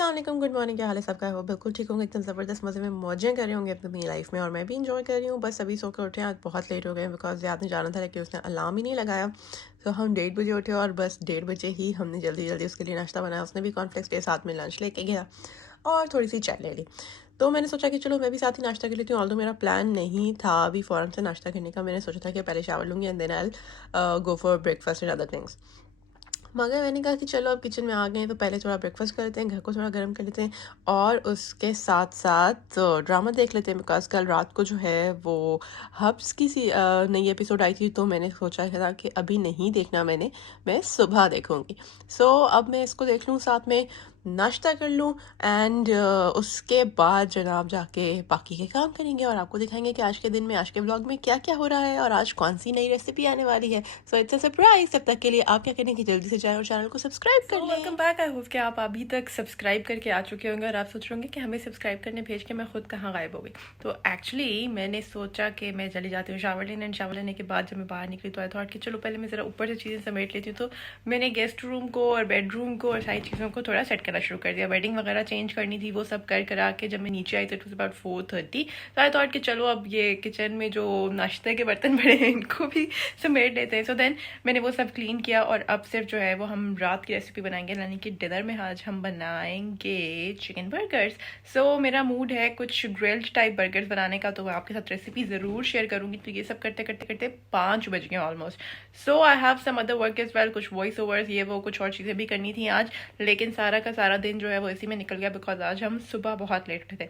अस्सलाम वालेकुम, good morning. क्या हाल है सबका? वो बिल्कुल ठीक होंगे, एकदम ज़बरदस्त मज़े में मौजें कर रहे होंगे अपनी अपनी लाइफ में, और मैं भी इंजॉय कर रही हूँ। बस अभी सो के उठे, आज बहुत लेट हो गए बिकॉज याद नहीं जाना था लेकिन उसने अलार्म ही नहीं लगाया। तो हम 1:30 बजे उठे और बस 1:30 बजे ही हमने जल्दी जल्दी उसके लिए नाश्ता बनाया। उसने भी कॉर्नफ्लेक्स के साथ में लंच लेके गया और थोड़ी सी चाय ले ली। तो मैंने सोचा कि चलो मैं भी साथ ही नाश्ता कर लेती हूँ। ऑल्दो मेरा प्लान नहीं था अभी फ़ौरन से नाश्ता करने का। मैंने सोचा था कि पहले शावर लूँगी and then I go for breakfast and other things. मगर मैंने कहा कि चलो अब किचन में आ गए हैं तो पहले थोड़ा ब्रेकफास्ट कर लेते हैं, घर को थोड़ा गर्म कर लेते हैं और उसके साथ साथ ड्रामा देख लेते हैं। बिकॉज कल रात को जो है वो हब्स की नई एपिसोड आई थी, तो मैंने सोचा था कि अभी नहीं देखना मैं सुबह देखूँगी। सो अब मैं इसको देख लूँ, साथ में नाश्ता कर लूँ एंड उसके बाद जनाब जाके बाकी के काम करेंगे और आपको दिखाएंगे कि आज के दिन में, आज के व्लॉग में क्या क्या हो रहा है और आज कौन सी नई रेसिपी आने वाली है। So it's a surprise. तब तक के लिए आप क्या करें कि जल्दी से जाएं और चैनल को सब्सक्राइब कर लें। Welcome back. आई होप कि आप अभी तक सब्सक्राइब करके आ चुके होंगे और आप सोच रहे होंगे कि हमें सब्सक्राइब करने भेज के मैं खुद कहाँ गायब हो गई। तो एक्चुअली मैंने सोचा कि मैं चली जाती हूँ शावर लेने, एंड शावर लेने के बाद जब मैं बाहर निकली तो आई थॉट कि चलो पहले मैं ज़रा ऊपर से चीज़ें समेट लेती हूँ। तो मैंने गेस्ट रूम को और बेडरूम को और सारी चीज़ों को थोड़ा सेट करना शुरू कर दिया। वेडिंग वगैरह चेंज करनी थी, वो सब कर करा के जब मैं नीचे आई तो इट वॉज अबाउट 4:30। तो आई थॉट कि चलो अब ये किचन में जो नाश्ते के बर्तन पड़े हैं इनको भी समेट लेते हैं। सो देन मैंने वो सब क्लीन किया और अब सिर्फ जो है वो हम रात की रेसिपी बनाएंगे, यानी कि डिनर में आज हम बनाएंगे चिकन बर्गर्स। सो मेरा मूड है कुछ ग्रिल्ड टाइप बर्गर्स बनाने का, तो मैं आपके साथ रेसिपी ज़रूर शेयर करूंगी। तो ये सब करते करते करते 5 बज गए almost. So I have some other work as well, कुछ वॉइस ओवर्स ये वो कुछ और चीज़ें भी करनी थी आज, लेकिन सारा का सारा दिन जो है वो इसी में निकल गया बिकॉज आज हम सुबह बहुत लेट उठे थे।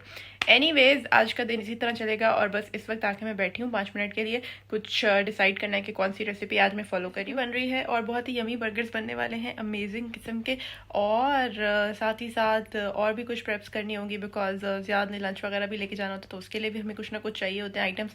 एनीवेज आज का दिन इसी तरह चलेगा और बस इस वक्त आके मैं बैठी हूँ 5 मिनट के लिए कुछ डिसाइड करना है कि कौन सी रेसिपी आज मैं फॉलो करी बन रही है। और बहुत ही यमी बर्गर्स बनने वाले हैं, अमेजिंग किस्म के। और साथ ही साथ और भी कुछ प्रेप्स करनी होंगी बिकॉज ज़्यादा लंच वगैरह भी लेके जाना होता है, तो उसके लिए भी हमें कुछ ना कुछ चाहिए होते हैं आइटम्स।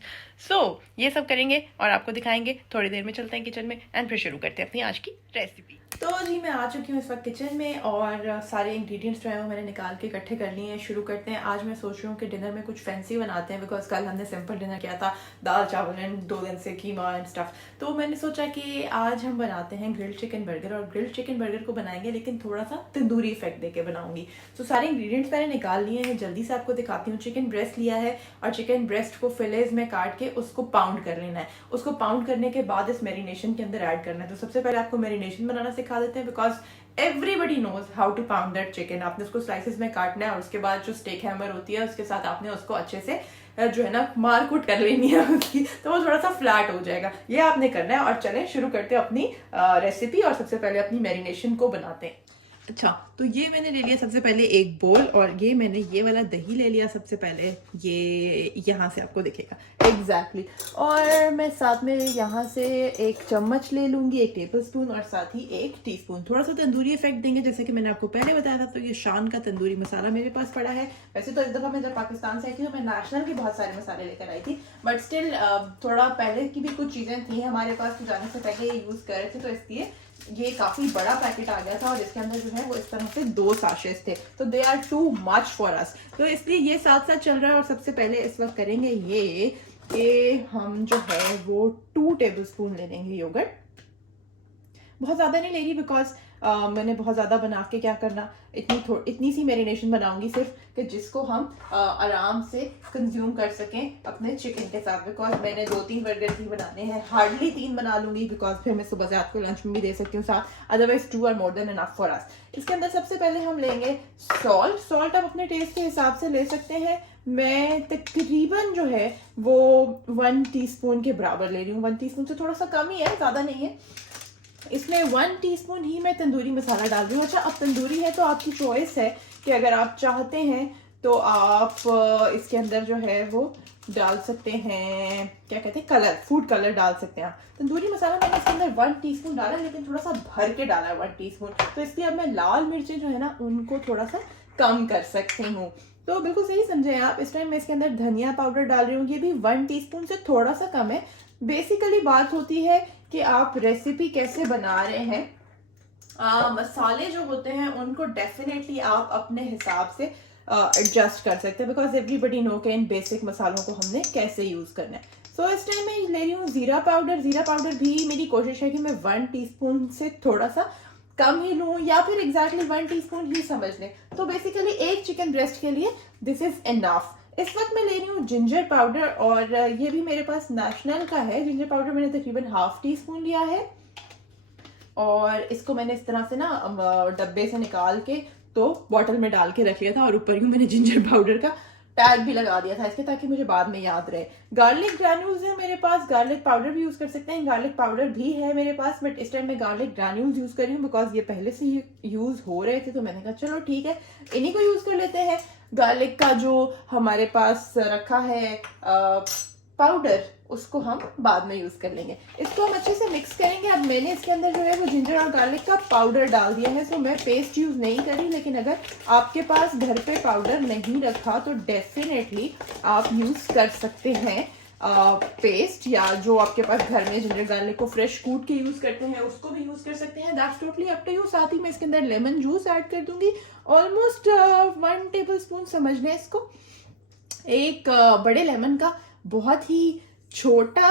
सो ये सब करेंगे और आपको दिखाएंगे। थोड़ी देर में चलते हैं किचन में एंड फिर शुरू करते हैं अपनी आज की रेसिपी। तो जी मैं आ चुकी हूँ इस वक्त किचन में और सारे इंग्रेडिएंट्स जो है वो मैंने निकाल के इकट्ठे कर लिए हैं। शुरू करते हैं। आज मैं सोच रही हूँ कि डिनर में कुछ फैंसी बनाते हैं बिकॉज कल हमने सिंपल डिनर किया था, दाल चावल एंड 2 दिन से कीमा एंड स्टफ। तो मैंने सोचा कि आज हम बनाते हैं ग्रिल्ड चिकन बर्गर, और ग्रिल्ड चिकन बर्गर को बनाएंगे लेकिन थोड़ा सा तंदूरी इफेक्ट देके बनाऊंगी। तो सारे इंग्रेडिएंट्स मैंने निकाल लिए हैं, जल्दी से आपको दिखाती हूँ। चिकन ब्रेस्ट लिया है और चिकन ब्रेस्ट को फिलेज में काट के उसको पाउंड कर लेना है। उसको पाउंड करने के बाद इस मैरिनेशन के अंदर ऐड करना है। तो सबसे पहले आपको मैरिनेशन बनाना सिखा देते हैं because everybody knows how to pound that chicken. आपने उसको स्लाइसेस में काटना है और उसके बाद जो स्टेक हैमर होती है उसके साथ आपने उसको अच्छे से जो है ना मारकूट कर लेनी है उसकी, तो वो थोड़ा सा फ्लैट हो जाएगा। ये आपने करना है। और चलें शुरू करते हैं अपनी रेसिपी और सबसे पहले अपनी मैरिनेशन को बनाते हैं। अच्छा, तो ये मैंने ले लिया सबसे पहले एक बोल, और ये मैंने ये वाला दही ले लिया सबसे पहले। ये यहाँ से आपको दिखेगा एग्जैक्टली और मैं साथ में यहाँ से 1 चम्मच ले लूँगी, 1 टेबल स्पून, और साथ ही 1 टीस्पून। थोड़ा सा तंदूरी इफेक्ट देंगे जैसे कि मैंने आपको पहले बताया था। तो ये शान का तंदूरी मसाला मेरे पास पड़ा है। वैसे तो इस दफ़ा मैं जब पाकिस्तान से आई थी तो मैं नेशनल के बहुत सारे मसाले लेकर आई थी, बट स्टिल थोड़ा पहले की भी कुछ चीज़ें थी हमारे पास, तो जाने से पहले ये यूज़ कर रहे थे, तो इसलिए ये काफी बड़ा पैकेट आ गया था और इसके अंदर जो है वो इस तरह से 2 साशेस थे, तो they are too much for us. तो इसलिए ये साथ साथ चल रहा है। और सबसे पहले इस वक्त करेंगे ये कि हम जो है वो 2 टेबल स्पून ले लेंगे योगर्ट। बहुत ज़्यादा नहीं ले रही बिकॉज मैंने बहुत ज़्यादा बना के क्या करना, इतनी सी मैरिनेशन बनाऊंगी सिर्फ कि जिसको हम आराम से कंज्यूम कर सकें अपने चिकन के साथ। बिकॉज मैंने 2-3 बर्गर ही बनाने हैं, हार्डली 3 बना लूंगी बिकॉज फिर मैं सुबह से आपको लंच में भी दे सकती हूँ साथ, otherwise 2 are more than enough for us. इसके अंदर सबसे पहले हम लेंगे सॉल्ट आप अपने टेस्ट के हिसाब से ले सकते हैं। मैं तकरीबन जो है वो 1 टीस्पून के बराबर ले रही हूँ। 1 टीस्पून से थोड़ा सा कम ही है, ज़्यादा नहीं है। इसमें 1 टीस्पून ही मैं तंदूरी मसाला डाल रही हूँ। अच्छा, अब तंदूरी है तो आपकी चॉइस है कि अगर आप चाहते हैं तो आप इसके अंदर जो है वो डाल सकते हैं, क्या कहते हैं, कलर, फूड कलर डाल सकते हैं आप। तंदूरी मसाला मैंने इसके अंदर 1 टीस्पून डाला है, लेकिन थोड़ा सा भर के डाला है 1 टीस्पून। तो इसलिए अब मैं लाल मिर्चें जो है ना उनको थोड़ा सा कम कर सकती हूँ। तो बिल्कुल सही समझे आप। इस टाइम मैं इसके अंदर धनिया पाउडर डाल रही हूँ, ये भी 1 टीस्पून से थोड़ा सा कम है। बेसिकली बात होती है कि आप रेसिपी कैसे बना रहे हैं। मसाले जो होते हैं उनको डेफिनेटली आप अपने हिसाब से एडजस्ट कर सकते हैं बिकॉज एवरीबडी नो के इन बेसिक मसालों को हमने कैसे यूज करना है। सो इस टाइम मैं ले रही हूँ जीरा पाउडर। जीरा पाउडर भी मेरी कोशिश है कि मैं 1 टीस्पून से थोड़ा सा कम ही लूँ या फिर एग्जैक्टली 1 टीस्पून ही समझ लें। तो बेसिकली एक चिकन ब्रेस्ट के लिए दिस इज इनफ। इस वक्त मैं ले रही हूँ जिंजर पाउडर, और ये भी मेरे पास नेशनल का है। जिंजर पाउडर मैंने तकरीबन ½ टीस्पून लिया है, और इसको मैंने इस तरह से ना डब्बे से निकाल के तो बॉटल में डाल के रख लिया था, और ऊपर यूँ मैंने जिंजर पाउडर का टैग भी लगा दिया था इसके, ताकि मुझे बाद में याद रहे। गार्लिक ग्रैन्यूल्स है मेरे पास, गार्लिक पाउडर भी यूज कर सकते हैं, गार्लिक पाउडर भी है मेरे पास, बट इस टाइम मैं गार्लिक ग्रैन्यूल्स यूज कर रही हूँ बिकॉज ये पहले से ही यूज हो रहे थे, तो मैंने कहा चलो ठीक है इन्हीं को यूज कर लेते हैं। गार्लिक का जो हमारे पास रखा है पाउडर, उसको हम बाद में यूज कर लेंगे। इसको हम अच्छे से मिक्स करेंगे। अब मैंने इसके अंदर जो है वो जिंजर और गार्लिक का पाउडर डाल दिया है, सो मैं पेस्ट यूज नहीं करी, लेकिन अगर आपके पास घर पे पाउडर नहीं रखा तो डेफिनेटली आप यूज कर सकते हैं पेस्ट, या जो आपके पास घर में जिंजर गार्लिक को फ्रेश कूट के यूज करते हैं उसको भी यूज कर सकते हैं। That's totally up to you. साथ ही मैं इसके अंदर लेमन जूस ऐड कर दूंगी, ऑलमोस्ट 1 टेबल स्पून समझ लें इसको। एक बड़े लेमन का बहुत ही छोटा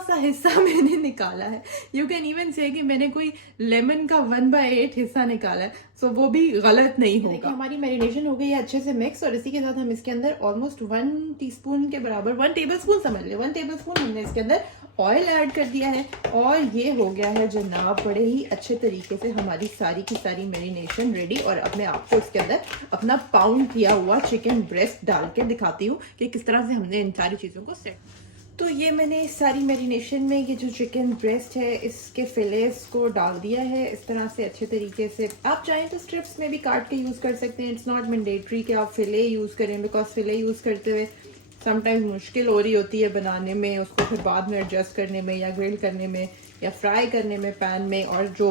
सा हिस्सा मैंने निकाला है। यू कैन इवन से कि मैंने कोई लेमन का 1/8 हिस्सा निकाला है, सो वो भी गलत नहीं होगा। हमारी मैरिनेशन हो गई है अच्छे से मिक्स, और इसी के साथ हम इसके अंदर ऑलमोस्ट 1 टीस्पून के बराबर, 1 टेबल स्पून समझ ले, 1 टेबल स्पून हमने इसके अंदर ऑयल ऐड कर दिया है, और ये हो गया है जनाब बड़े ही अच्छे तरीके से हमारी सारी की सारी मैरिनेशन रेडी। और अब मैं आपको इसके अंदर अपना पाउंड किया हुआ चिकन ब्रेस्ट डाल के दिखाती हूँ कि किस तरह से हमने इन सारी चीज़ों को सेट। तो ये मैंने सारी मैरिनेशन में ये जो चिकन ब्रेस्ट है इसके फिलेस को डाल दिया है इस तरह से अच्छे तरीके से। आप चाहें तो स्ट्रिप्स में भी काट के यूज़ कर सकते हैं, इट्स नॉट मैंडेटरी कि आप फिले यूज़ करें, बिकॉज फिले यूज़ करते हुए समटाइम्स मुश्किल हो रही होती है बनाने में, उसको फिर बाद में एडजस्ट करने में, या ग्रिल करने में, या फ्राई करने में पैन में। और जो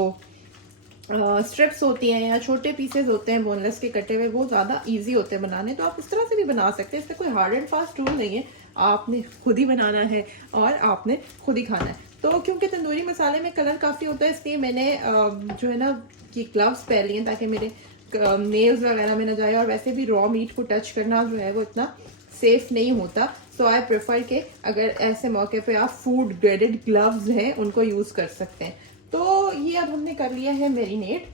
स्ट्रिप्स होती हैं या छोटे पीसेस होते हैं बोनलेस के कटे हुए, वो ज़्यादा इजी होते हैं बनाने, तो आप इस तरह से भी बना सकते हैं। इसका कोई हार्ड एंड फास्ट रूल नहीं है, आपने खुद ही बनाना है और आपने खुद ही खाना है। तो क्योंकि तंदूरी मसाले में कलर काफ़ी होता है, इसलिए मैंने जो है ना कि ग्लव्स पहन लिए ताकि मेरे नेल्स वगैरह में ना जाए, और वैसे भी रॉ मीट को टच करना जो है वो इतना सेफ नहीं होता। सो आई प्रेफर के अगर ऐसे मौके पे आप फूड ग्रेडेड ग्लव्स हैं उनको यूज़ कर सकते हैं। तो ये अब हमने कर लिया है मैरिनेट,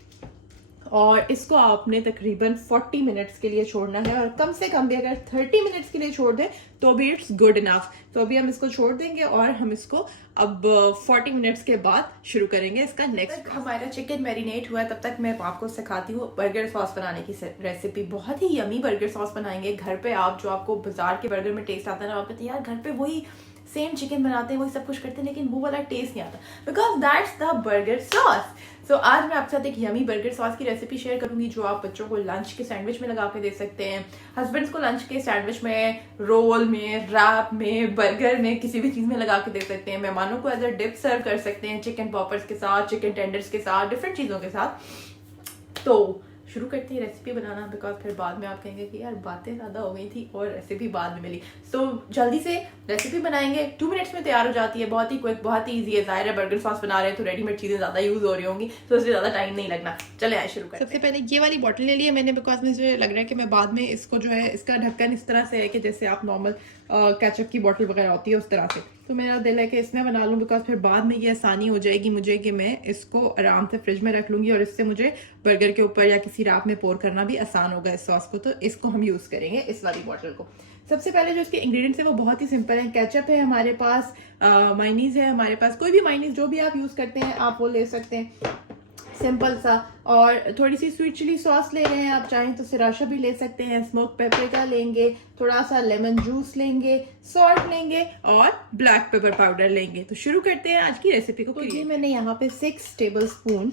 और इसको आपने तकरीबन 40 मिनट्स के लिए छोड़ना है, और कम से कम भी अगर 30 मिनट्स के लिए छोड़ दें तो भी इट्स गुड इनफ। तो अभी हम इसको छोड़ देंगे, और हम इसको अब 40 मिनट्स के बाद शुरू करेंगे इसका नेक्स्ट। हमारा चिकन मैरिनेट हुआ है, तब तक मैं आपको सिखाती हूँ बर्गर सॉस बनाने की रेसिपी। बहुत ही यमी बर्गर सॉस बनाएंगे घर पे आप, जो आपको बाजार के बर्गर में टेस्ट आता है ना, आप कहते हैं यार घर पे वही सेम चिकन बनाते हैं, वही सब कुछ करते हैं, लेकिन वो वाला टेस्ट नहीं आता, because that's the burger sauce. So आज मैं आपके साथ एक यमी बर्गर सॉस की रेसिपी शेयर करूंगी, जो आप बच्चों को लंच के सैंडविच में लगा के दे सकते हैं, हस्बैंड्स को लंच के सैंडविच में, रोल में, रैप में, बर्गर में, किसी भी चीज़ में लगा के दे सकते हैं। मेहमानों को एज अ डिप सर्व कर सकते हैं, चिकन पॉपर्स के साथ, चिकन टेंडर्स के साथ, डिफरेंट चीज़ों के साथ। तो शुरू करते हैं रेसिपी बनाना, बिकॉज फिर बाद में आप कहेंगे कि यार बातें ज़्यादा हो गई थी और रेसिपी बाद में मिली। तो जल्दी से रेसिपी बनाएंगे, 2 मिनट्स में तैयार हो जाती है, बहुत ही क्विक, बहुत ही ईजी है। ज़ाहिर है बर्गर सॉस बना रहे हैं तो रेडीमेड चीज़ें ज़्यादा यूज़ हो रही होंगी, तो उससे ज़्यादा टाइम नहीं लगना। चले आए शुरू करें। सबसे पहले ये वाली बॉटल ले ली है मैंने, बिकॉज मुझे लग रहा है कि मैं बाद में इसको जो है, इसका ढक्कन इस तरह से है कि जैसे आप नॉर्मल केचप की बॉटल वगैरह होती है उस तरह से, तो मेरा दिल है कि इसमें बना लूँ, बिकॉज फिर बाद में ये आसानी हो जाएगी मुझे कि मैं इसको आराम से फ्रिज में रख लूँगी, और इससे मुझे बर्गर के ऊपर या किसी रैप में पोर करना भी आसान होगा इस सॉस को। तो इसको हम यूज़ करेंगे, इस वाली बॉटल को। सबसे पहले जो इसके इंग्रेडिएंट्स है वो बहुत ही सिंपल है। केचप है हमारे पास, मायोनीज है हमारे पास, कोई भी मायोनीज जो भी आप यूज़ करते हैं आप वो ले सकते हैं, सिंपल सा। और थोड़ी सी स्वीट चिली सॉस ले रहे हैं, आप चाहें तो सिराशा भी ले सकते हैं, स्मोक पेपरिका लेंगे, थोड़ा सा लेमन जूस लेंगे, सॉल्ट लेंगे, और ब्लैक पेपर पाउडर लेंगे। तो शुरू करते हैं आज की रेसिपी को। तो मैंने यहाँ पे 6 टेबल स्पून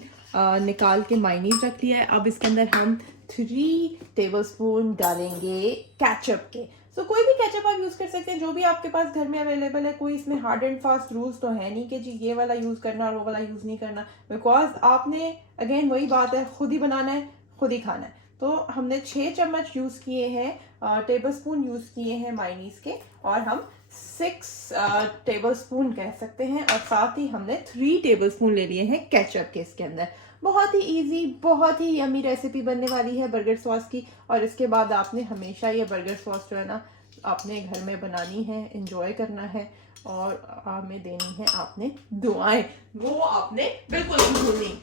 निकाल के मायोनीज रख लिया है। अब इसके अंदर हम 3 टेबल स्पून डालेंगे केचप के। तो कोई भी केचप आप यूज़ कर सकते हैं, जो भी आपके पास घर में अवेलेबल है। कोई इसमें हार्ड एंड फास्ट रूल्स तो है नहीं कि जी ये वाला यूज़ करना और वो वाला यूज़ नहीं करना, बिकॉज आपने अगेन वही बात है, खुद ही बनाना है, खुद ही खाना है। तो हमने 6 चम्मच यूज़ किए हैं, टेबल स्पून यूज़ किए हैं मायोनीज के, और हम 6 टेबल स्पून कह सकते हैं, और साथ ही हमने 3 टेबल स्पून ले लिए हैं केचप के इसके अंदर। बहुत ही इजी, बहुत ही यमी रेसिपी बनने वाली है बर्गर सॉस की। और इसके बाद आपने हमेशा ये बर्गर सॉस जो है ना आपने घर में बनानी है, एंजॉय करना है, और हमें देनी है आपने दुआएं, वो आपने बिल्कुल नहीं भूलनी।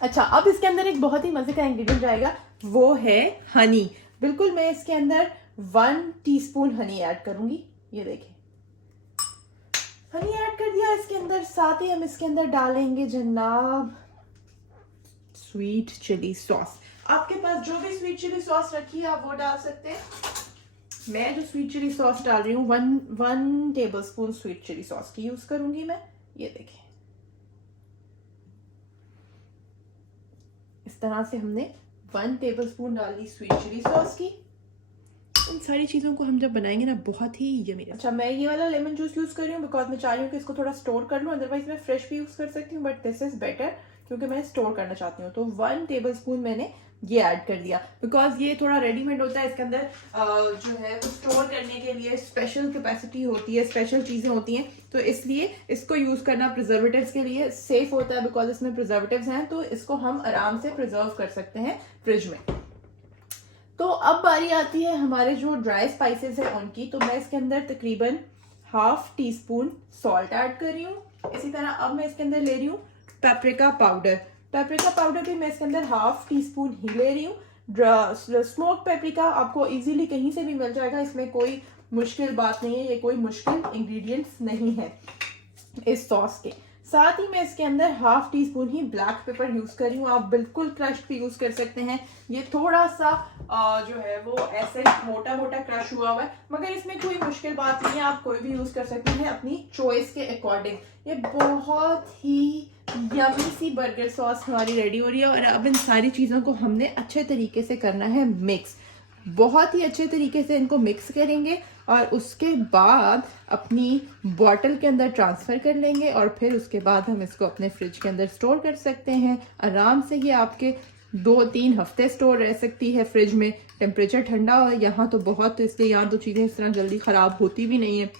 अच्छा, अब इसके अंदर एक बहुत ही मजे का इंग्रेडिएंट जाएगा, वो है हनी। बिल्कुल मैं इसके अंदर 1 टीस्पून हनी ऐड करूंगी। ये देखिए हनी ऐड कर दिया इसके अंदर। साथ ही हम इसके अंदर डालेंगे जनाब स्वीट चिली सॉस। आपके पास जो भी स्वीट चिली सॉस रखी है आप वो डाल सकते हैं। मैं जो स्वीट चिली सॉस डाल रही हूँ 1 tablespoon sweet chilli sauce की यूज करूंगी मैं। ये देखिए इस तरह से हमने 1 टेबल स्पून डाल दी स्वीट चिली सॉस की। इन सारी चीज़ों को हम जब बनाएंगे ना बहुत ही यमी। अच्छा मैं ये वाला लेमन जूस यूज़ कर रही हूँ बिकॉज मैं चाह रही हूँ कि इसको थोड़ा स्टोर कर लूँ, अदरवाइज मैं फ्रेश भी यूज़ कर सकती हूँ, बट दिस इज़ बेटर क्योंकि मैं स्टोर करना चाहती हूँ। तो 1 टेबल स्पून मैंने ये ऐड कर दिया बिकॉज ये थोड़ा रेडीमेड होता है। इसके अंदर जो है वो स्टोर करने के लिए स्पेशल कैपेसिटी होती है, स्पेशल चीज़ें होती हैं, तो इसलिए इसको यूज़ करना प्रिजर्वेटिव्स के लिए सेफ होता है बिकॉज इसमें प्रिजर्वेटिव्स हैं, तो इसको हम आराम से प्रिजर्व कर सकते हैं फ्रिज में। तो अब बारी आती है हमारे जो ड्राई स्पाइसेस है उनकी। तो मैं इसके अंदर तकरीबन 1/2 टीस्पून सॉल्ट ऐड कर रही हूँ। इसी तरह अब मैं इसके अंदर ले रही हूँ पेपरिका पाउडर। पेपरिका पाउडर भी मैं इसके अंदर 1/2 टीस्पून ही ले रही हूँ। स्मोक पेपरिका आपको इजीली कहीं से भी मिल जाएगा, इसमें कोई मुश्किल बात नहीं है, ये कोई मुश्किल इंग्रेडिएंट्स नहीं है इस सॉस के। साथ ही मैं इसके अंदर 1/2 टीस्पून ही ब्लैक पेपर यूज कर रही हूँ। आप बिल्कुल क्रश्ड भी यूज कर सकते हैं। ये थोड़ा सा जो है वो ऐसे मोटा मोटा क्रश हुआ हुआ है, मगर इसमें कोई मुश्किल बात नहीं है, आप कोई भी यूज कर सकते हैं अपनी चॉइस के अकॉर्डिंग। ये बहुत ही यमी सी बर्गर सॉस हमारी रेडी हो रही है। और अब इन सारी चीज़ों को हमने अच्छे तरीके से करना है मिक्स। बहुत ही अच्छे तरीके से इनको मिक्स करेंगे और उसके बाद अपनी बॉटल के अंदर ट्रांसफ़र कर लेंगे और फिर उसके बाद हम इसको अपने फ्रिज के अंदर स्टोर कर सकते हैं आराम से। ये आपके 2-3 हफ्ते स्टोर रह सकती है फ्रिज में। टेम्परेचर ठंडा हो यहाँ तो बहुत, तो इसलिए यहाँ तो चीज़ें इस तरह जल्दी ख़राब होती भी नहीं है।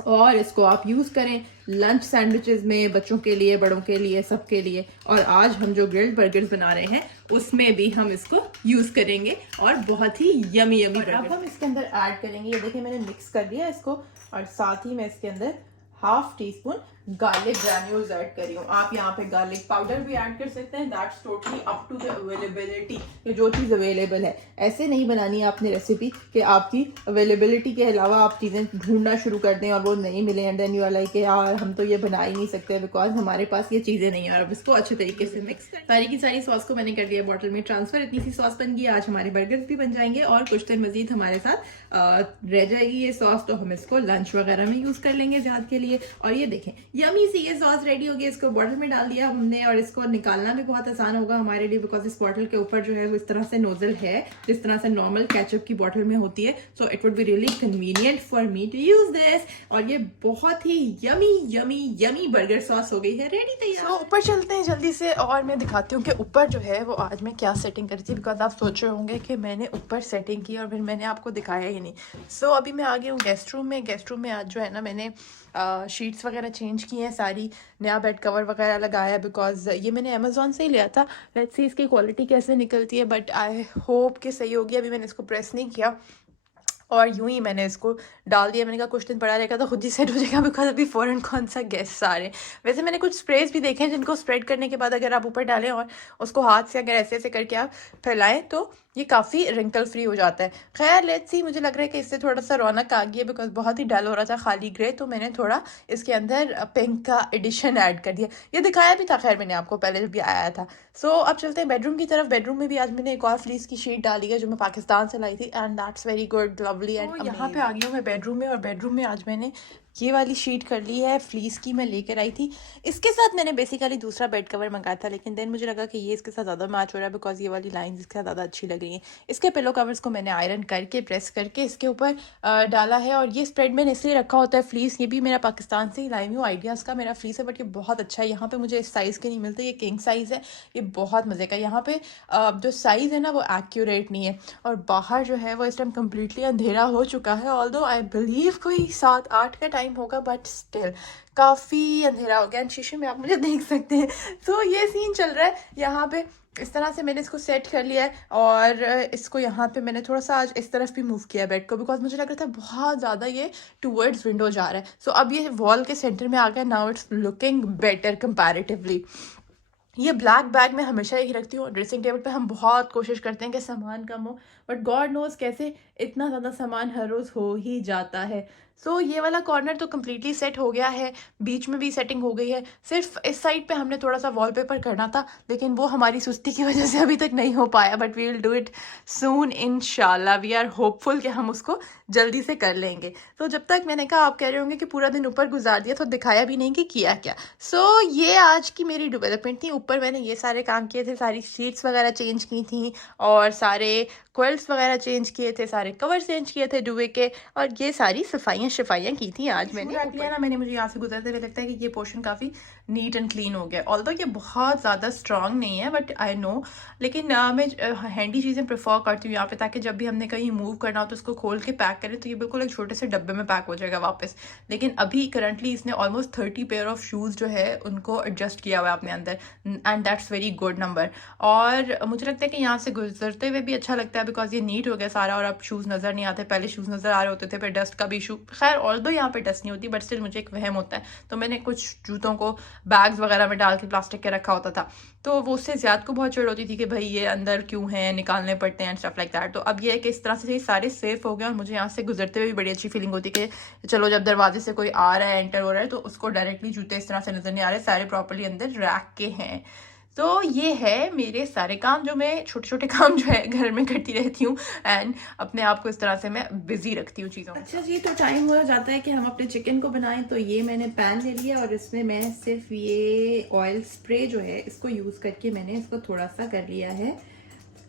और इसको आप यूज़ करें लंच सैंडविचेस में, बच्चों के लिए, बड़ों के लिए, सबके लिए। और आज हम जो ग्रिल्ड बर्गर्स बना रहे हैं उसमें भी हम इसको यूज़ करेंगे और बहुत ही यमी यमी। अब हम इसके अंदर ऐड करेंगे, ये देखिए मैंने मिक्स कर दिया इसको, और साथ ही मैं इसके अंदर 1/2 टीस्पून गार्लिक ग्रैन्यूल्स ऐड कर रही हूँ। आप यहाँ पे गार्लिक पाउडर भी ऐड कर सकते हैं, that's totally up to the availability, कि जो चीज़ अवेलेबल है। ऐसे नहीं बनानी है आपने रेसिपी कि आपकी अवेलेबिलिटी के अलावा आप चीज़ें ढूंढना शुरू कर दें और वो नहीं मिले and then you are like यार हम तो ये बना ही नहीं सकते बिकॉज हमारे पास ये चीज़ें नहीं है। अब इसको अच्छे तरीके से मिक्स कर, सारी की सारी सॉस को मैंने कर दिया बॉटल में ट्रांसफर। इतनी सी सॉस बन गई, आज हमारे बर्गर्स भी बन जाएंगे और कुछ दिन मजीद हमारे साथ रह जाएगी ये सॉस, तो हम इसको लंच वगैरह में यूज़ कर लेंगे ज़्यादा के लिए। और ये देखें यमी सी ये सॉस रेडी हो गई। इसको बॉटल में डाल दिया हमने और इसको निकालना भी बहुत आसान होगा हमारे लिए बिकॉज इस बॉटल के ऊपर जो है वो इस तरह से नोजल है जिस तरह से नॉर्मल केचप की बॉटल में होती है। So it would be really convenient for me to use this. और ये बहुत ही yummy yummy yummy burger sauce हो गई है रेडी, तैयार। तो ऊपर चलते हैं जल्दी से और मैं दिखाती हूँ कि ऊपर जो है वो आज मैं क्या सेटिंग करी थी, बिकॉज आप सोच रहे होंगे कि मैंने ऊपर सेटिंग की और फिर मैंने आपको दिखाया ही नहीं। सो अभी मैं आ गई हूँ गेस्ट रूम में। गेस्ट रूम में आज जो है ना मैंने शीट्स वगैरह चेंज की हैं सारी, नया बेड कवर वगैरह लगाया बिकॉज ये मैंने अमेज़ॉन से ही लिया था। लेट्स सी इसकी क्वालिटी कैसे निकलती है, बट आई होप कि सही होगी। अभी मैंने इसको प्रेस नहीं किया और यूं ही मैंने इसको डाल दिया। मैंने कहा कुछ दिन पड़ा रहेगा तो खुद ही सेट हो जाएगा बिकॉज अभी फ़ौरन कौन सा गेस्ट आ रहे हैं। वैसे मैंने कुछ स्प्रेज भी देखे हैं जिनको स्प्रेड करने के बाद अगर आप ऊपर डालें और उसको हाथ से अगर ऐसे ऐसे करके आप फैलाएं तो ये काफ़ी रिंकल फ्री हो जाता है। खैर लेट्स सी, मुझे लग रहा है कि इससे थोड़ा सा रौनक आ गई है बिकॉज बहुत ही डल हो रहा था खाली ग्रे, तो मैंने थोड़ा इसके अंदर पिंक का एडिशन ऐड कर दिया। ये दिखाया भी था खैर मैंने आपको पहले जब भी आया था। सो अब चलते हैं बेडरूम की तरफ। बेडरूम में भी आज मैंने एक और फ्लीस की शीट डाली है जो मैं पाकिस्तान से लाई थी and that's very good, lovely and यहाँ पे आ गई हूँ मैं बेडरूम में। और बेडरूम में आज मैंने ये वाली शीट कर ली है, फ्लीस की मैं लेकर आई थी। इसके साथ मैंने बेसिकली दूसरा बेड कवर मंगाया था, लेकिन देन मुझे लगा कि ये इसके साथ ज़्यादा मैच हो रहा है बिकॉज ये वाली लाइंस इसके साथ ज़्यादा अच्छी लग रही हैं। इसके पिलो कवर्स को मैंने आयरन करके प्रेस करके इसके ऊपर डाला है। और ये स्प्रेड मैंने इसलिए रखा होता है फ्लीस, ये भी मेरा पाकिस्तान से ही लाई हूँ, आइडियाज़ का मेरा फ्लीस है, बट ये बहुत अच्छा है। यहाँ पर मुझे इस साइज़ के नहीं मिलते, ये किंग साइज़ है, ये बहुत मज़े का। यहाँ पर जो साइज़ है ना वो एक्यूरेट नहीं है। और बाहर जो है वो इस टाइम कम्प्लीटली अंधेरा हो चुका है, ऑल्दो आई बिलीव कोई 7-8 का टाइम होगा, बट स्टिल काफ़ी अंधेरा हो गया। शीशे में आप मुझे देख सकते हैं। तो ये सीन चल रहा है यहाँ पे। इस तरह से मैंने इसको सेट कर लिया है और इसको यहाँ पे मैंने थोड़ा सा आज इस तरफ भी मूव किया बेड को बिकॉज मुझे लग रहा था बहुत ज़्यादा ये टूवर्ड्स विंडो जा रहा है। सो अब ये वॉल के सेंटर में आ गया। Now it's looking better comparatively. ये ब्लैक बैग मैं हमेशा यही रखती हूँ। ड्रेसिंग टेबल पे हम बहुत कोशिश करते हैं कि सामान कम हो, बट गॉड नोज़ कैसे इतना ज़्यादा सामान हर रोज़ हो ही जाता है। सो ये वाला कॉर्नर तो कंप्लीटली सेट हो गया है, बीच में भी सेटिंग हो गई है। सिर्फ इस साइड पे हमने थोड़ा सा वॉलपेपर करना था, लेकिन वो हमारी सुस्ती की वजह से अभी तक नहीं हो पाया, but we will do it soon इंशाल्लाह। वी आर होपफुल कि हम उसको जल्दी से कर लेंगे। तो जब तक मैंने कहा आप कह रहे होंगे कि पूरा दिन ऊपर गुजार दिया तो दिखाया भी नहीं कि किया क्या। ये आज की मेरी डेवलपमेंट थी। ऊपर मैंने ये सारे काम किए थे, सारी शीट्स वगैरह चेंज की थी और सारे क्विल्ट्स वगैरह चेंज किए थे, सारे कवर चेंज किए थे दुबे के, और ये सारी सफाइयाँ की थी आज मैंने। रख लिया ना मैंने, मुझे यहाँ से गुजरते हुए लगता है कि ये पोर्शन काफ़ी नीट एंड क्लीन हो गया। ऑल्दो ये बहुत ज़्यादा स्ट्रांग नहीं है, बट आई नो, लेकिन मैं हैंडी चीज़ें प्रेफर करती हूँ यहाँ पे, ताकि जब भी हमने कहीं मूव करना हो तो उसको खोल के पैक करें तो ये बिल्कुल एक छोटे से डब्बे में पैक हो जाएगा वापस। लेकिन अभी करंटली इसने ऑलमोस्ट 30 पेयर ऑफ शूज़ जो है उनको एडजस्ट किया हुआ है अपने अंदर, and that's very good number. और मुझे लगता है कि यहाँ से गुजरते हुए भी अच्छा लगता है, बिकॉज ये नीट हो गया सारा और अब शूज़ नज़र नहीं आते। पहले शूज़ नज़र आ रहे होते थे, फिर डस्ट का भी इशू, खैर ऑल्दो यहाँ पे डस्ट नहीं होती, बट स्टिल मुझे एक वहम होता है, तो मैंने कुछ जूतों को बैग्स वगैरह में डाल के प्लास्टिक के रखा होता था, तो वो उससे ज़्यादा को बहुत चिढ़ होती थी कि भाई ये अंदर क्यों है, निकालने पड़ते हैं एंड स्टफ लाइक दैट। तो अब ये है कि इस तरह से ये सारे सेफ हो गए और मुझे यहाँ से गुजरते हुए भी बड़ी अच्छी फीलिंग होती है कि चलो जब दरवाजे से कोई आ रहा है, एंटर हो रहा है, तो उसको डायरेक्टली जूते इस तरह से नजर नहीं आ रहे, सारे प्रॉपर्ली अंदर रैक के हैं। तो ये है मेरे सारे काम, जो मैं छोटे छोटे काम जो है घर में करती रहती हूँ, एंड अपने आप को इस तरह से मैं बिजी रखती हूँ चीज़ों में। अच्छा जी, तो टाइम हो जाता है कि हम अपने चिकन को बनाएं। तो ये मैंने पैन ले लिया और इसमें मैं सिर्फ ये ऑयल स्प्रे जो है इसको यूज़ करके मैंने इसको थोड़ा सा कर लिया है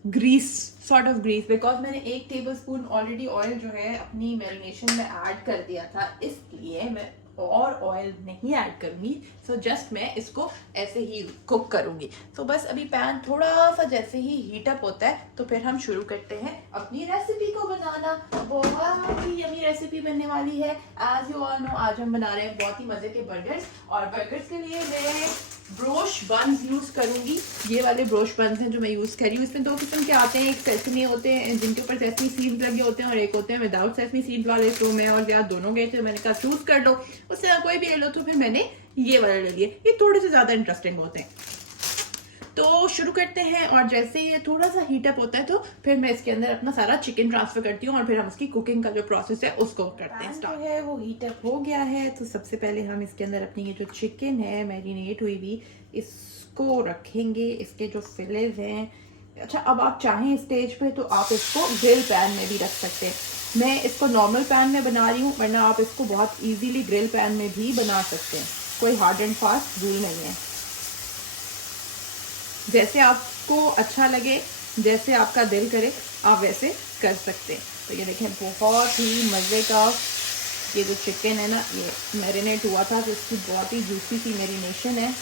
grease, sort of grease, because मैंने 1 टेबलस्पून ऑलरेडी ऑयल जो है अपनी मैरिनेशन में ऐड कर दिया था, इसलिए मैं और ऑयल नहीं ऐड करूंगी। सो जस्ट मैं इसको ऐसे ही कुक करूंगी। तो बस अभी पैन थोड़ा सा जैसे ही हीट अप होता है तो फिर हम शुरू करते हैं अपनी रेसिपी को बनाना। बहुत ही यमी रेसिपी बनने वाली है। एज यू ऑल नो, आज हम बना रहे हैं बहुत ही मजे के बर्गर्स, और बर्गर्स के लिए मैं ब्रोश बन्स यूज करूंगी। ये वाले ब्रोश बन्स हैं जो मैं यूज कर रही हूँ। इसमें 2 किस्म के आते हैं, एक सेसमी होते हैं जिनके ऊपर सेसमी सीड्स लगे होते हैं, और एक होते हैं विदाउट सेसमी सीड्स वाले। तो मैं और यार दोनों गए थे, मैंने कहा चूज कर लो, उससे कोई भी ले लो, तो फिर मैंने ये वाले ले लिए। ये थोड़े से ज्यादा इंटरेस्टिंग होते हैं। तो शुरू करते हैं, और जैसे ये थोड़ा सा हीटअप होता है तो फिर मैं इसके अंदर अपना सारा चिकन ट्रांसफर करती हूँ और फिर हम उसकी कुकिंग का जो प्रोसेस है उसको करते हैं स्टार्ट। है वो हीटअप हो गया है, तो सबसे पहले हम इसके अंदर अपनी ये जो चिकन है मैरिनेट हुई हुई इसको रखेंगे, इसके जो फिलेज हैं। अच्छा, अब आप चाहें स्टेज पे तो आप इसको ग्रिल पैन में भी रख सकते हैं। मैं इसको नॉर्मल पैन में बना रही हूँ, वरना आप इसको बहुत इजीली ग्रिल पैन में भी बना सकते हैं। कोई हार्ड एंड फास्ट रूल नहीं है, जैसे आपको अच्छा लगे, जैसे आपका दिल करे आप वैसे कर सकते हैं। तो ये देखें, बहुत ही मज़े का ये जो चिकन है ना, ये मैरिनेट हुआ था, तो इसकी बहुत ही जूसी सी मैरिनेशन है।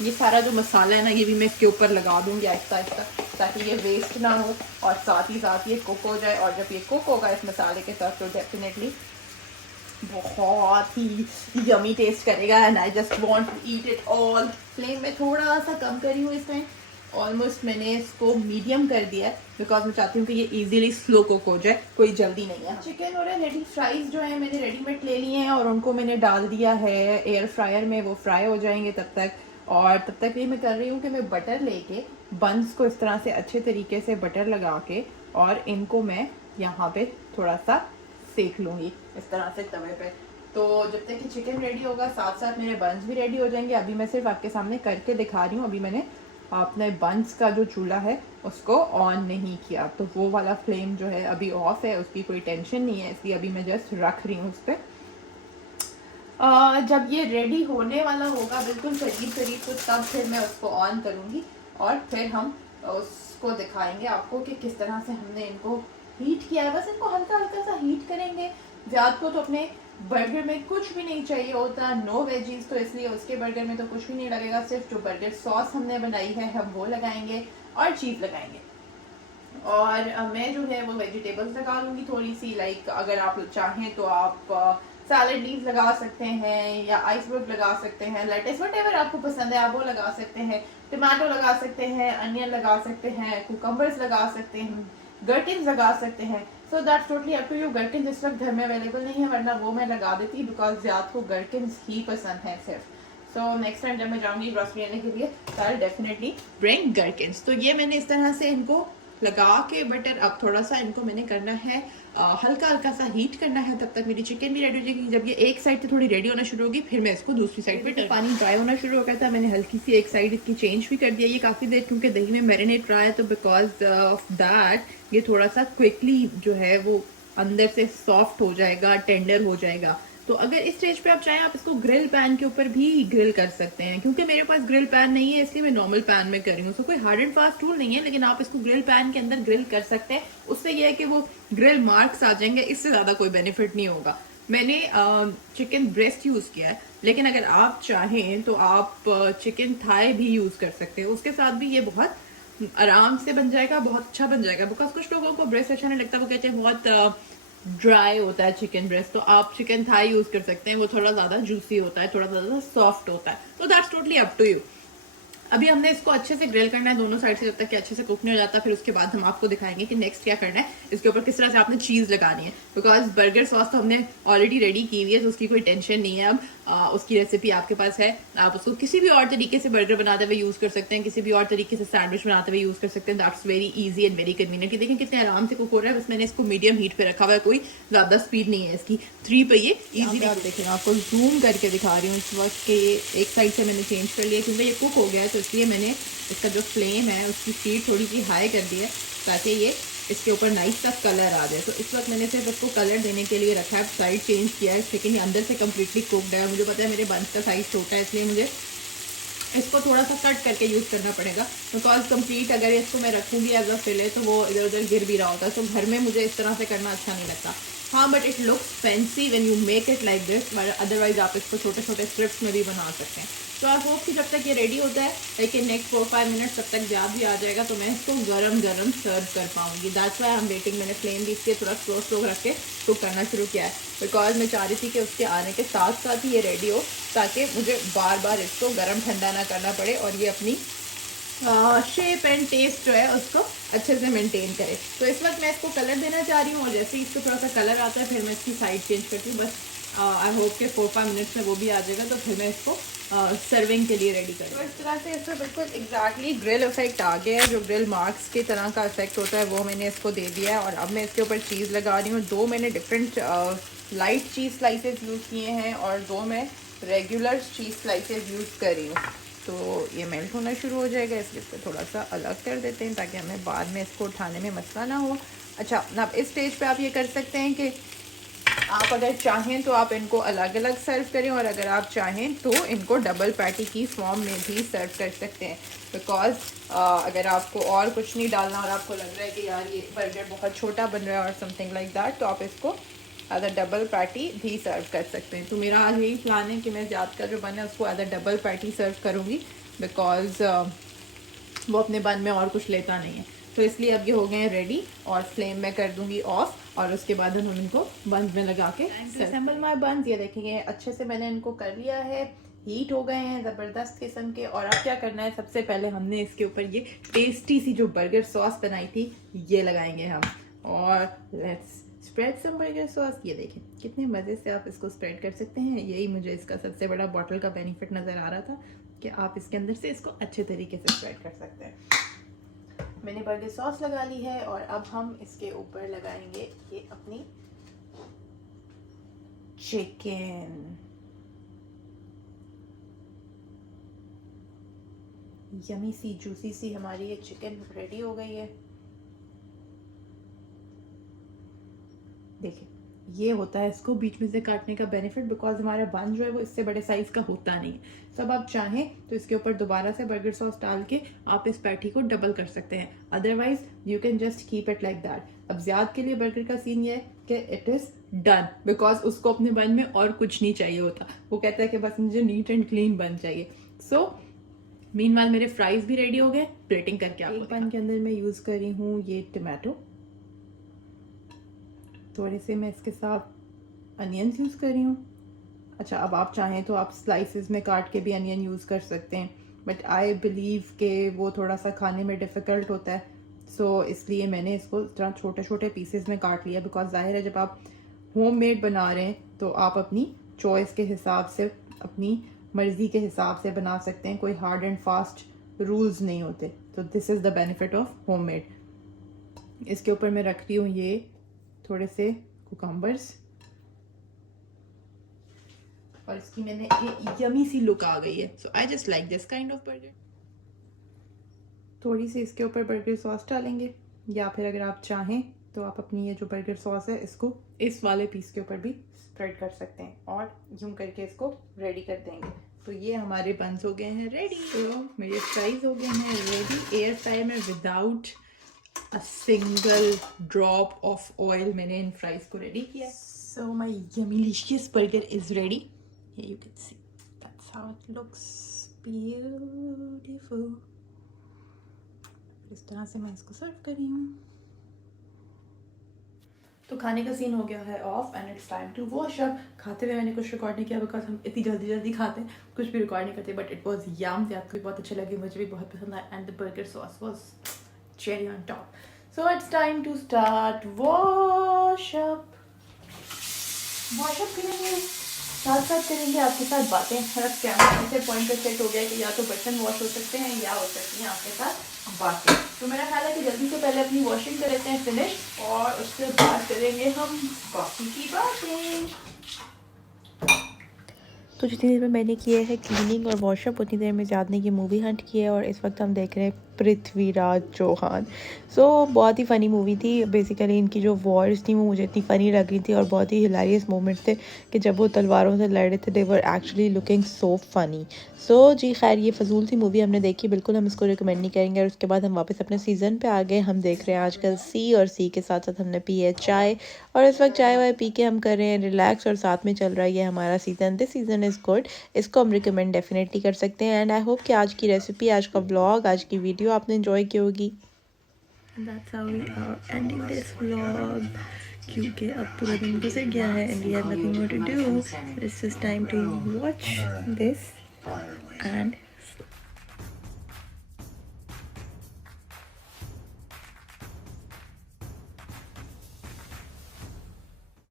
ये सारा जो मसाला है ना, ये भी मैं इसके ऊपर लगा दूंगी आहिस्ता आहिस्ता, ताकि ये वेस्ट ना हो और साथ ही साथ ये कुक हो जाए। और जब ये कुक होगा इस मसाले के साथ तो डेफिनेटली बहुत ही यमी टेस्ट करेगा, and I just want to eat it all. Flame में थोड़ा सा कम करी हूँ इस टाइम, ऑलमोस्ट मैंने इसको मीडियम कर दिया है, बिकॉज मैं चाहती हूँ कि ये इजीली स्लो कुक हो जाए, कोई जल्दी नहीं है। चिकन और रेडी फ्राइज जो है मैंने रेडीमेड ले लिए हैं और उनको मैंने डाल दिया है एयर फ्रायर में, वो फ्राई हो जाएंगे तब तक। और तब तक ये मैं कर रही हूँ कि मैं बटर लेके बंस को इस तरह से अच्छे तरीके से बटर लगा के और इनको मैं यहाँ पे थोड़ा सा सेक लूँगी इस तरह से तवे पे। तो जब तक कि चिकन रेडी होगा साथ साथ मेरे बंस भी रेडी हो जाएंगे। अभी मैं सिर्फ आपके सामने करके दिखा रही हूँ। अभी मैंने अपने बंस का जो चूल्हा है उसको ऑन नहीं किया, तो वो वाला फ्लेम जो है अभी ऑफ है, उसकी कोई टेंशन नहीं है, इसलिए अभी मैं जस्ट रख रही हूँ उस पर। जब ये रेडी होने वाला होगा बिल्कुल करीब करीब, तो तब फिर मैं उसको ऑन करूँगी और फिर हम उसको दिखाएंगे आपको कि किस तरह से हमने इनको हीट किया है। बस इनको हल्का हल्का सा हीट करेंगे, ज़्यादा को तो अपने बर्गर में कुछ भी नहीं चाहिए होता, नो वेजीज, तो इसलिए उसके बर्गर में तो कुछ भी नहीं लगेगा। सिर्फ जो बर्गर सॉस हमने बनाई है हम वो लगाएंगे और चीज़ लगाएंगे। और मैं जो है वो वेजिटेबल्स लगा लूँगी थोड़ी सी, लाइक अगर आप चाहें तो आप सैलड लीव्स लगा सकते हैं या आइसबर्ग लगा सकते हैं, लेट्स व्हाटएवर आपको पसंद है आप वो लगा सकते हैं। टमाटो लगा सकते हैं, अनियन लगा सकते हैं, कुकम्बर्स लगा सकते हैं, गर्टिन्स लगा सकते हैं। So that's totally up to you. Curtains इस वक्त घर में अवेलेबल नहीं है, वरना वो मैं लगा देती बिकॉज ज़्यादा को गर्टिन्स ही पसंद है सिर्फ। सो नेक्स्ट टाइम जब मैं जाऊँगी ग्रॉसरी लेने के लिए तो आई डेफिनेटली ब्रिंग गरकिन्स। तो ये मैंने इस तरह से इनको लगा के बटर अब थोड़ा सा इनको मैंने करना है हल्का हल्का सा हीट करना है। तब तक मेरी चिकन भी रेडी हो जाएगी। जब ये एक साइड से थोड़ी रेडी होना शुरू होगी फिर मैं इसको दूसरी साइड पे पानी ड्राई होना शुरू हो गया था। मैंने हल्की सी एक साइड इसकी चेंज भी कर दिया ये काफ़ी देर, क्योंकि दही में मैरिनेट रहा है तो बिकॉज ऑफ दैट ये थोड़ा सा क्विकली जो है वो अंदर से सॉफ्ट हो जाएगा, टेंडर हो जाएगा। तो अगर इस स्टेज पे आप चाहें आप इसको ग्रिल पैन के ऊपर भी ग्रिल कर सकते हैं। क्योंकि मेरे पास ग्रिल पैन नहीं है इसलिए मैं नॉर्मल पैन में कर रही हूँ। तो कोई हार्ड एंड फास्ट रूल नहीं है, लेकिन आप इसको ग्रिल पैन के अंदर ग्रिल कर सकते हैं। उससे यह है कि वो ग्रिल मार्क्स आ जाएंगे, इससे ज्यादा कोई बेनिफिट नहीं होगा। मैंने चिकन ब्रेस्ट यूज किया है, लेकिन अगर आप चाहें तो आप चिकन थाई भी यूज कर सकते हैं। उसके साथ भी ये बहुत आराम से बन जाएगा, बहुत अच्छा बन जाएगा। बिकॉज कुछ लोगों को ब्रेस्ट अच्छा नहीं लगता, वो कहते हैं बहुत ड्राई होता है चिकन ब्रेस्ट। तो आप चिकन थाई यूज कर सकते हैं, वो थोड़ा ज्यादा जूसी होता है, थोड़ा ज्यादा सॉफ्ट होता है। तो that's totally up to you. अभी हमने इसको अच्छे से ग्रिल करना है दोनों साइड से, जब तक कि अच्छे से कुक नहीं हो जाता। फिर उसके बाद हम आपको दिखाएंगे कि नेक्स्ट क्या करना है, इसके ऊपर किस तरह से आपने चीज लगानी है। बिकॉज बर्गर सॉस तो हमने ऑलरेडी रेडी की हुई है, तो उसकी कोई टेंशन नहीं है। अब उसकी रेसिपी आपके पास है, आप उसको किसी भी और तरीके से बर्गर बनाते हुए यूज कर सकते हैं, किसी भी और तरीके से सैंडविच बनाते हुए यूज कर सकते हैं। That's very easy and very convenient. देखें कितने आराम से कुक हो रहा है। बस मैंने इसको मीडियम हीट पे रखा हुआ है, कोई ज्यादा स्पीड नहीं है इसकी, 3 पे ये इजी। आप देखें, आपको जूम करके दिखा रही हूँ इस वक्त के एक साइड से मैंने चेंज कर लिया क्योंकि ये कुक हो गया है। तो इसलिए मैंने इसका जो फ्लेम है उसकी स्पीड थोड़ी सी हाई कर दी है ताकि ये इसके ऊपर नाइस सा कलर आ जाए। तो इस वक्त मैंने सिर्फ इसको कलर देने के लिए रखा है, साइड चेंज किया है। चिकन ये अंदर से कम्प्लीटली कुकड है। मुझे पता है मेरे बंस का साइज छोटा है, इसलिए मुझे इसको थोड़ा सा कट करके यूज़ करना पड़ेगा। बिकॉज कंप्लीट अगर इसको मैं रखूँगी एज अ फिले तो वो इधर उधर गिर भी रहा होता है। तो घर में मुझे इस तरह से करना अच्छा नहीं लगता। हाँ, but it looks fancy when you make it like this. Otherwise आप इसको छोटे छोटे स्ट्रिप्स में भी बना सकते हैं। तो आई होप कि जब तक ये रेडी होता है, लेकिन नेक्स्ट 4-5 मिनट तब तक जाप भी आ जाएगा तो मैं इसको गरम गरम सर्व कर पाऊंगी। That's why I am waiting. मैंने फ्लेम भी इसके थोड़ा स्लो रख के कुक करना शुरू किया है, बिकॉज मैं चाह रही थी कि उसके आने के साथ साथ ही ये रेडी हो, ताकि मुझे बार बार इसको गर्म ठंडा ना करना पड़े और ये अपनी शेप एंड टेस्ट जो है उसको अच्छे से मेंटेन करे। तो इस वक्त मैं इसको कलर देना चाह रही हूँ, और जैसे ही इसको थोड़ा सा कलर आता है फिर मैं इसकी साइड चेंज करती हूँ। बस आई होप के 4-5 मिनट्स में वो भी आ जाएगा, तो फिर मैं इसको सर्विंग के लिए रेडी करूँ। तो इस तरह से इसमें बिल्कुल एग्जैक्टली ग्रिल इफेक्ट आ गया है। जो ग्रिल मार्क्स की तरह का इफेक्ट होता है वो मैंने इसको दे दिया है। और अब मैं इसके ऊपर चीज़ लगा रही हूँ। 2 मैंने डिफरेंट लाइट चीज़ स्लाइसेस यूज़ किए हैं और 2 मैं रेगुलर चीज़ स्लाइसेस यूज़ कर रही हूँ। तो ये मेल्ट होना शुरू हो जाएगा, इसलिए इसको थोड़ा सा अलग कर देते हैं ताकि हमें बाद में इसको उठाने में मसला ना हो। अच्छा, अब इस स्टेज पे आप ये कर सकते हैं कि आप अगर चाहें तो आप इनको अलग अलग सर्व करें, और अगर आप चाहें तो इनको डबल पैटी की फॉर्म में भी सर्व कर सकते हैं। बिकॉज अगर आपको और कुछ नहीं डालना और आपको लग रहा है कि यार ये बर्गर बहुत छोटा बन रहा है और समथिंग लाइक दैट, तो आप इसको एज अ डबल पैटी भी सर्व कर सकते हैं। तो मेरा आज यही प्लान है कि मैं ज़्यादा का जो बन है उसको एज अ डबल पैटी सर्व करूँगी, बिकॉज वो अपने बन में और कुछ लेता नहीं है। तो इसलिए अब ये हो गए हैं रेडी, और फ्लेम में कर दूंगी ऑफ, और उसके बाद हम इनको बंद में लगा के असेंबल माय बंस। ये देखेंगे अच्छे से मैंने इनको कर लिया है, हीट हो गए हैं ज़बरदस्त किस्म के। और अब क्या करना है, सबसे पहले हमने इसके ऊपर ये टेस्टी सी जो बर्गर सॉस बनाई थी ये लगाएंगे हम, और let's spread some burger sauce. ये देखें कितने मज़े से आप इसको स्प्रेड कर सकते हैं। यही मुझे इसका सबसे बड़ा बॉटल का बेनिफिट नज़र आ रहा था कि आप इसके अंदर से इसको अच्छे तरीके से स्प्रेड कर सकते हैं। मैंने बर्गर सॉस लगा ली है, और अब हम इसके ऊपर लगाएंगे ये अपनी चिकन। यमी सी जूसी सी हमारी ये चिकन रेडी हो गई है। देखिए ये होता है इसको बीच में से काटने का बेनिफिट, बिकॉज हमारा बन जो है वो इससे बड़े साइज का होता नहीं है। सब आप चाहें तो इसके ऊपर दोबारा से बर्गर सॉस डाल के आप इस पैटी को डबल कर सकते हैं, otherwise you can just keep it like that. अब ज़्यादा के लिए बर्गर का सीन ये है कि इट इज़ डन, बिकॉज उसको अपने बन में और कुछ नहीं चाहिए होता। वो कहता है कि बस मुझे नीट एंड क्लीन बन चाहिए। सो मीनवाइल मेरे फ्राइज भी रेडी हो गए। प्लेटिंग करके आपको एक पैन के अंदर मैं यूज़ कर रही हूँ ये टमाटो, थोड़े से मैं इसके साथ अनियंस यूज़ कर रही हूँ। अच्छा, अब आप चाहें तो आप स्लाइसेस में काट के भी अनियन यूज़ कर सकते हैं, बट आई बिलीव के वो थोड़ा सा खाने में डिफ़िकल्ट होता है। सो इसलिए मैंने इसको इतना छोटे छोटे पीसेस में काट लिया, बिकॉज ज़ाहिर है जब आप होममेड बना रहे हैं तो आप अपनी चॉइस के हिसाब से अपनी मर्ज़ी के हिसाब से बना सकते हैं, कोई हार्ड एंड फास्ट रूल्स नहीं होते। तो this is the benefit of homemade. इसके ऊपर मैं रख रही हूँ ये थोड़े से कुकम्बर्स, और इसकी मैंने ये यमी सी लुक आ गई है। So I just like this kind of burger. थोड़ी सी इसके ऊपर बर्गर सॉस डालेंगे, या फिर अगर आप चाहें तो आप अपनी ये जो बर्गर सॉस है इसको इस वाले पीस के ऊपर भी स्प्रेड कर सकते हैं, और यूं करके इसको रेडी कर देंगे। तो ये हमारे बंस हो गए हैं रेडी। तो मेरे फ्राइज हो गए हैं रेडी। एयर फ्रायर में without a single drop of oil मैंने इन फ्राइज को रेडी किया। So my yummilicious burger is ready. Here you can see that's how it looks, beautiful। इस तरह से मैं इसको सर्व कर रही हूँ। तो खाने का सीन हो गया है off and it's time to wash up. खाते हुए मैंने कुछ रिकॉर्ड नहीं किया बिकॉज हम इतनी जल्दी जल्दी खाते हैं, कुछ भी रिकॉर्ड नहीं करते, बट इट वॉज यम। आपको भी बहुत अच्छे लगे, मुझे भी बहुत पसंद आया, and the burger sauce was cherry on top. So it's time to start wash up. Wash up करेंगे, साथ साथ करेंगे आपके साथ बातें। मेरा कैमरा ऐसे पॉइंट पर सेट हो गया कि या तो बर्तन वॉश हो सकते हैं या हो सकती हैं आपके साथ बातें। तो मेरा ख्याल है कि जल्दी से पहले अपनी वॉशिंग कर लेते हैं फिनिश, और उसके बाद करेंगे हम बाकी की बातें। तो जितनी देर में मैंने किए है क्लीनिंग और वॉशअप, उतनी देर में ज़्यादा ने की मूवी हंट की है, और इस वक्त हम देख रहे हैं पृथ्वीराज चौहान। सो बहुत ही फ़नी मूवी थी। बेसिकली इनकी जो वॉर्स थी वो मुझे इतनी फ़नी लग रही थी, और बहुत ही हिलारियस मोमेंट्स थे कि जब वो तलवारों से लड़ रहे थे, they were actually looking so funny. So जी खैर, ये फजूल सी मूवी हमने देखी, बिल्कुल हम इसको रिकमेंड नहीं करेंगे। और उसके बाद हम वापस अपने सीज़न पे आ गए। हम देख रहे हैं आजकल सी, और सी के साथ साथ हमने पी है चाय, और इस वक्त चाय वाय पी के हम कर रहे हैं रिलैक्स, और साथ में चल रहा है ये हमारा season. This season is good, इसको हम रिकमेंड डेफिनेटली कर सकते हैं। एंड आई होप कि आज की रेसिपी, आज का व्लॉग, आज की वीडियो आपने एंजॉय की होगी। That's how we are ending this vlog, क्योंकि अब पूरा दिन गुजर गया है and we have nothing more to do. It's just time to watch this and